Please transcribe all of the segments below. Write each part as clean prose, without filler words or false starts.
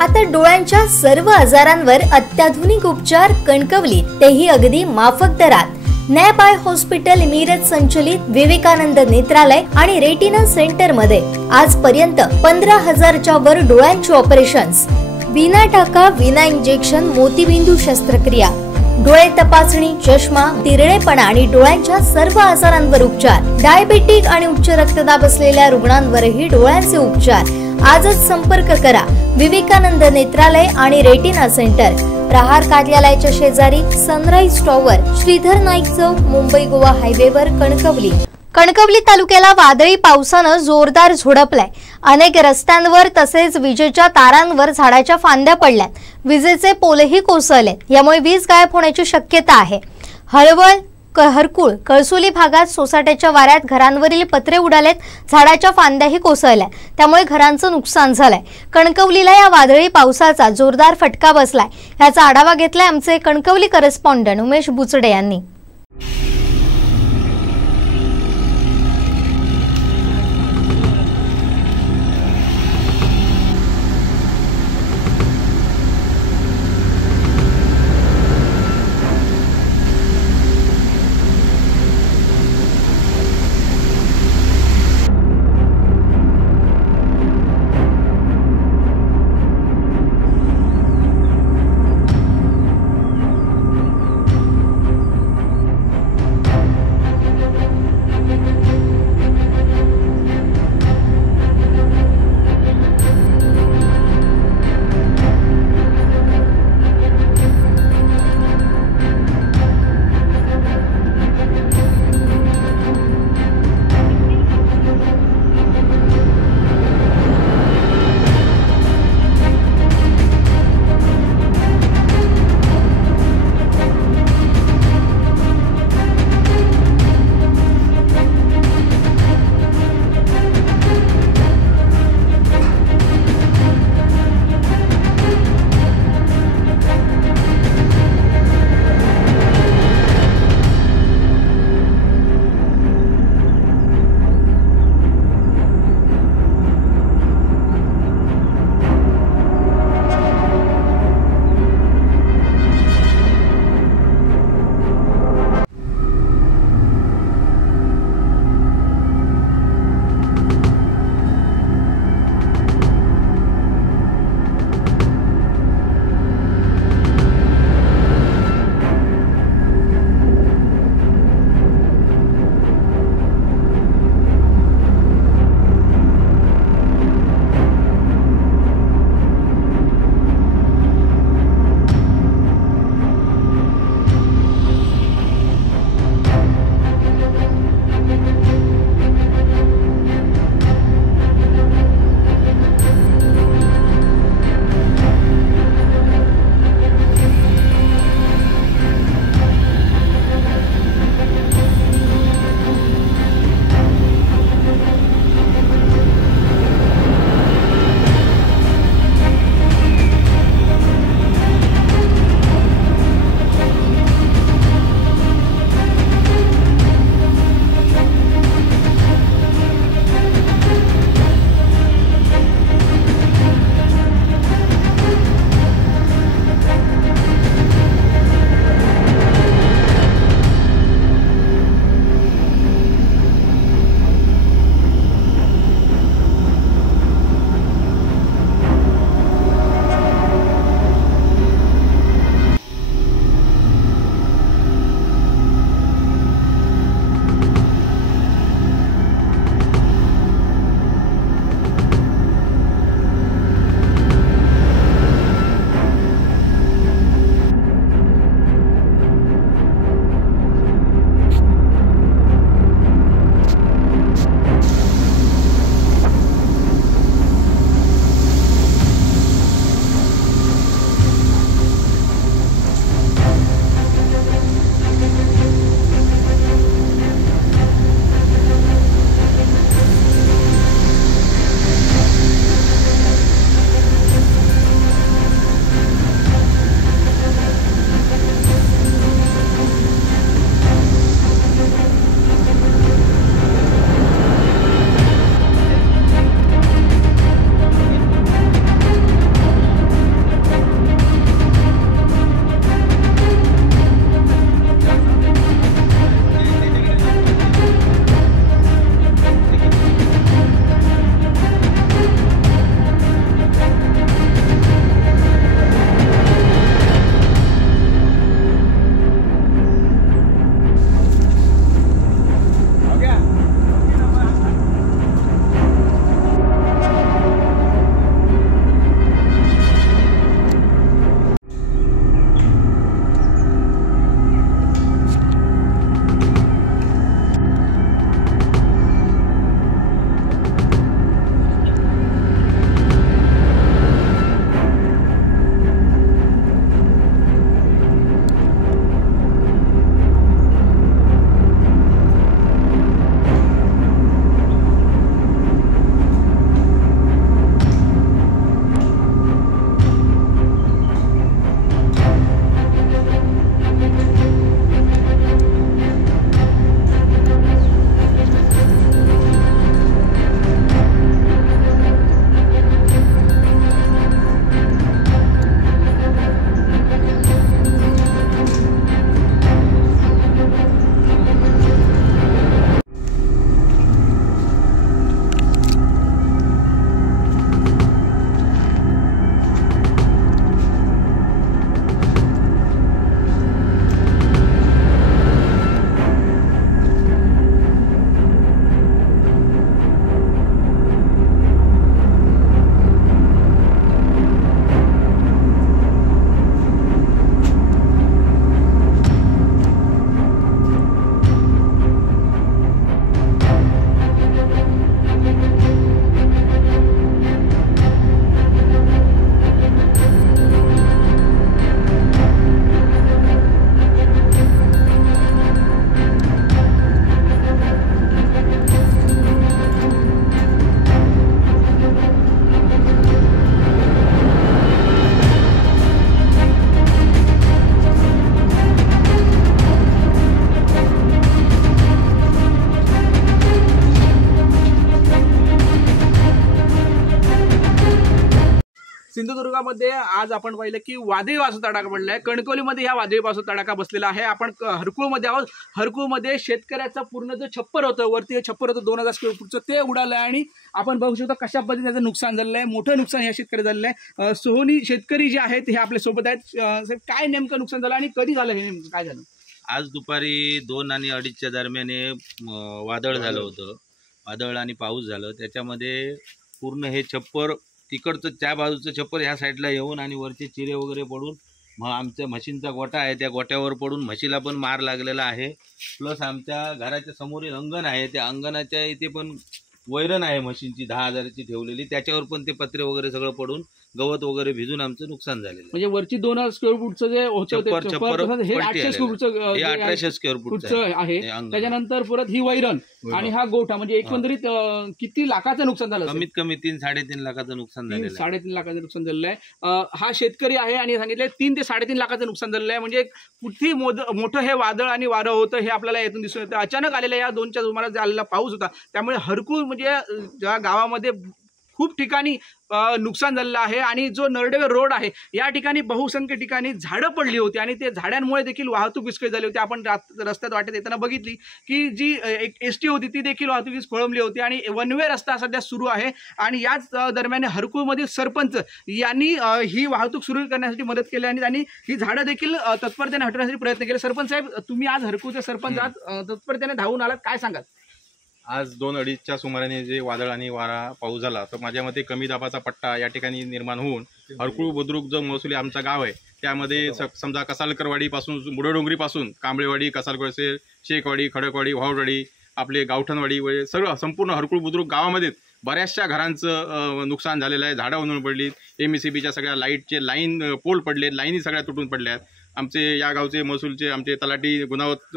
आता डोळ्यांच्या सर्व आजारांवर अत्याधुनिक उपचार कणकवलीत, तेही अगदी माफक दरात। नॅप आय हॉस्पिटल मिरज संचलित विवेकानंद नेत्रालय आणि रेटिना सेंटर मध्ये आजपर्यंत 15,000च्या वर डोळ्यांची ऑपरेशन्स, विना टाका विना इंजेक्शन मोतीबिंदू शस्त्रक्रिया, डोळे तपासणी, चष्मा, तिरळेपणा आणि डोळ्यांच्या सर्व आजारांवर उपचार, डायबिटिक आणि उच्च रक्तदाब असलेल्या रुग्णांवरही डोळ्यांचे उपचार। आजच संपर्क करा विवेकानंद नेत्रालय आणि रेटिना सेंटर, प्रहार कार्यालयाच्या शेजारी, सनराइज टॉवर, श्रीधर नाईक चौक, मुंबई गोवा हायवेवर, कणकवली। कणकवली तालुक्याला वादळी पावसानं जोरदार झोडपलाय। अनेक रस्त्यांवर तसेच विजेच्या तारांवर झाडाच्या फांद्या पडल्यात, विजेचे पोलही कोसळले, यामुळे वीज गायब होण्याची शक्यता आहे। हळवळ, हरकुळ, कळसोली भागात सोसाट्याच्या वाऱ्यात घरांवरील पत्रे उडालेत, झाडाच्या फांद्याही कोसळल्या, त्यामुळे घरांचं नुकसान झालंय। कणकवलीला या वादळी पावसाचा जोरदार फटका बसलाय, याचा आढावा घेतलाय आमचे कणकवली करस्पॉन्डंट उमेश बुचडे यांनी। सिंधुदुर्गामध्ये आज आपण पाहिलं की वादळी पावसाचा तडाखा पडलाय। कणकवलीमध्ये ह्या वादळी पावसाचा तडाखा बसलेला आहे। आपण हरकुळमध्ये आहोत। हरकुळमध्ये शेतकऱ्याचा पूर्ण जो छप्पर होतं, वरती छप्पर होतं 2000 स्क्वेअर फूटचं, ते उडालं आहे आणि आपण बघू शकतो कशा पद्धतीने त्याचं नुकसान झालेलं आहे। मोठं नुकसान या शेतकरी झालेलं आहे। सोहनी शेतकरी जे आहेत हे आपल्या सोबत आहेत। काय नेमकं नुकसान झालं आणि कधी झालं, हे नेमकं काय झालं? आज दुपारी 2 आणि 2:30च्या दरम्यान वादळ झालं होतं। वादळ आणि पाऊस झालं, त्याच्यामध्ये पूर्ण हे छप्पर तिकडचं त्या बाजूचं छप्पर ह्या साईडला येऊन आणि वरचे चिरे वगैरे पडून आमच्या म्हशींचा गोठा आहे त्या गोठ्यावर पडून म्हशीला पण मार लागलेला आहे। प्लस आमच्या घराच्या समोरील अंगण आहे, त्या अंगणाच्या इथे पण वैरण आहे म्हशींची 10,000ची ठेवलेली, त्याच्यावर पण ते पत्रे वगैरे सगळं पडून गवत वगैरे भिजून आमचं नुकसान झालेलं। म्हणजे वरची 2000 स्क्वेअर फूटचं जे होतं हे 800 स्क्वेअर फूटचं आहे। त्याच्यानंतर परत ही वैरण आणि हा गोठा, म्हणजे एकंदरीत किती लाखाचं नुकसान झालं? कमीत कमी 3-3.5 लाखाचं नुकसान झालेलं आहे। 3-3.5 लाखाचं नुकसान झालेलं आहे। हा शेतकरी आहे आणि सांगितले 3 ते 3.5 लाखाचं नुकसान झालेलं आहे। म्हणजे किती मोठं हे वादळ आणि वारं होतं हे आपल्याला यातून दिसून येतं। अचानक आलेल्या या 2च्या सुमारास आलेला पाऊस होता, त्यामुळे हरकुळ म्हणजे ज्या गावामध्ये खूप ठिकाणी नुकसान झालेलं आहे। आणि जो नरडेवे रोड आहे या ठिकाणी बहुसंख्य ठिकाणी झाडं पडली होती आणि ते झाडांमुळे देखील वाहतूक विस्कळीत झाली होती। आपण रस्त्यात वाटेत येताना बघितली की जी एक एसटी होती ती देखील वाहतुकीस खोळंबली होती आणि वन वे रस्ता सध्या सुरू आहे। आणि याच दरम्यान हरकुळमधील सरपंच यांनी ही वाहतूक सुरू करण्यासाठी मदत केली आणि त्यांनी ही झाडं देखील तत्परतेने हटवण्यासाठी प्रयत्न केले। सरपंच साहेब, तुम्ही आज हरकुळचे सरपंच आहात, तत्परतेने धावून आलात, काय सांगाल? आज 2-2:30च्या सुमाराने जे वादळ आणि वारा पाऊस झाला, तर माझ्या मते कमी दाबाचा पट्टा या ठिकाणी निर्माण होऊन हरकुळ बुद्रुक जो महसुली आमचा गाव आहे त्यामध्ये समजा कसालकरवाडीपासून मुडडोंगरीपासून कांबळेवाडी, कसालकोळसे, शेखवाडी, खडकवाडी, वावडवाडी, आपले गावठणवाडी वगैरे सगळं संपूर्ण हरकुळ बुद्रुक गावामध्ये बऱ्याचशा घरांचं नुकसान झालेलं आहे। झाडं उन्हळून पडली, MSCBच्या सगळ्या लाईटचे लाईन पोल पडले, लाईनी सगळ्या तुटून पडल्या आहेत। आमचे या गावचे महसूलचे आमचे तलाठी, गुणावत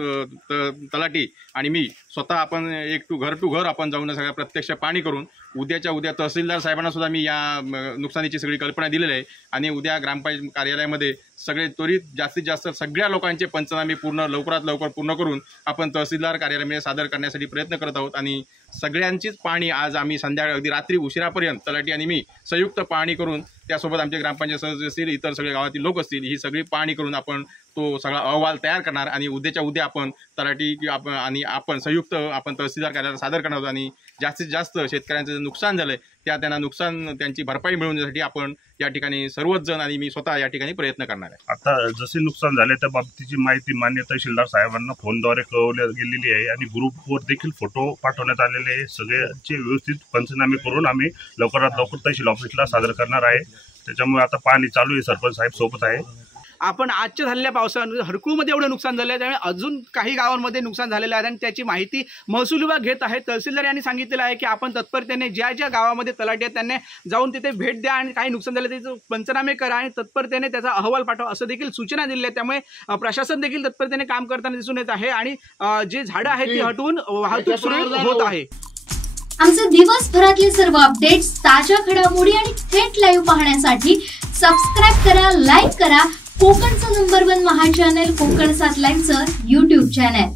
तलाठी आणि मी स्वतः आपण घर टू घर आपण जाऊन सगळ्या प्रत्यक्ष पाहणी करून उद्याच्या उद्या तहसीलदार साहेबांना सुद्धा मी या नुकसानीची सगळी कल्पना दिलेली आहे आणि उद्या ग्रामपंचायत कार्यालयामध्ये सगळे त्वरित जास्तीत जास्त सगळ्या लोकांचे पंचनामे लवकरात लवकर पूर्ण करून आपण तहसीलदार कार्यालयामध्ये सादर करण्यासाठी प्रयत्न करत आहोत। आणि सगळ्यांचीच पाहणी आज आम्ही संध्याकाळी अगदी रात्री उशिरापर्यंत तलाठी आणि मी संयुक्त पाहणी करून, त्यासोबत आमचे ग्रामपंचायत सदस्य असतील, इतर सगळे गावातील लोक असतील, ही सगळी पाहणी करून आपण तो सगळा अहवाल तयार करणार आणि उद्याच्या उद्या आपण तलाठी आणि आपण संयुक्त आपण तहसीलदार कार्यालयाला सादर करणार आहोत। आणि जास्तीत जास्त शेतकऱ्यांचं जे नुकसान झालंय त्यांना त्यांची भरपाई मिळवून देण्यासाठी आपण या ठिकाणी सर्वच जण आणि मी स्वतः या ठिकाणी प्रयत्न करणार आहे। आता जसे नुकसान झाले त्या बाबतीची माहिती मान्य तहसीलदार साहेबांना फोनद्वारे कळवली गेलेली आहे आणि ग्रुपवर देखील फोटो पाठवण्यात आलेले आहे। सगळ्यांचे व्यवस्थित पंचनामे करून आम्ही लवकरात लवकर तहसील ऑफिसला सादर करणार आहे। त्याच्यामुळे आता पाहणी चालू आहे, सरपंच साहेब सोबत आहे। आपण आजच्या झालेल्या पावसामुळे हरकुळमध्ये एवढं नुकसान झालं आहे, त्यामुळे अजून काही गावांमध्ये नुकसान झालेलं आहे आणि त्याची माहिती महसूल विभाग घेत आहे। तहसीलदार यांनी सांगितलेलं आहे की आपण तत्परतेने ज्या ज्या गावामध्ये तलाठी आहेत त्यांना जाऊन तिथे भेट द्या आणि काही नुकसान झालं त्याचं पंचनामे करा आणि तत्परतेने त्याचा अहवाल पाठवा, असं देखील सूचना दिल्या आहेत। त्यामुळे प्रशासन देखील तत्परतेने काम करताना दिसून येत आहे आणि जे झाडं आहेत ती हटवून वाहतूक सुरू होत आहे। आमचे दिवसभरातले सर्व अपडेट्स, ताज्या घडामोडी आणि थेट लाईव्ह पाहण्यासाठी सबस्क्राईब करा, लाईक करा कोकणचं नंबर 1 महा चॅनल कोकण 7 लाईव्हचं YouTube चॅनल।